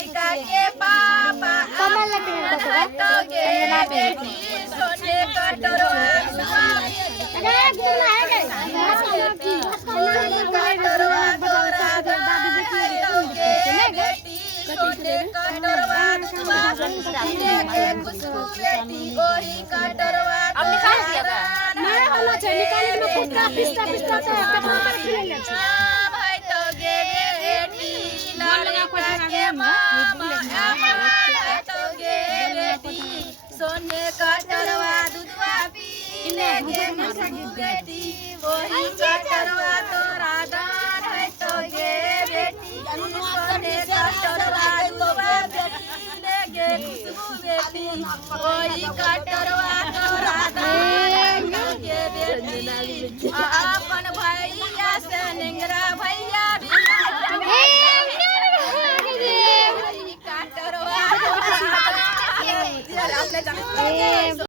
मोनिका के पापा हटोगे बेटी सोने कटोरवा कटोरवा तोरा हटोगे बेटी सोने कटोरवा के खुशबू बेटी वही कटोरवा नहीं होना चाहिए निकाले में फुटका पिस्ता पिस्ता तो भाई तो गे बेटी लगा के मामा तो गे बेटी सोने कटोरवा दूधवा पी लेगे बेटी वही कटोरवा तोरा दान है तो गे बेटी सोने कटोरवा दूधवा पी लेगे खुशबू बेटी वही कटोरवा तोरा दान गे बेटी अपन भैया से निंगरा भैया भी कटोरवा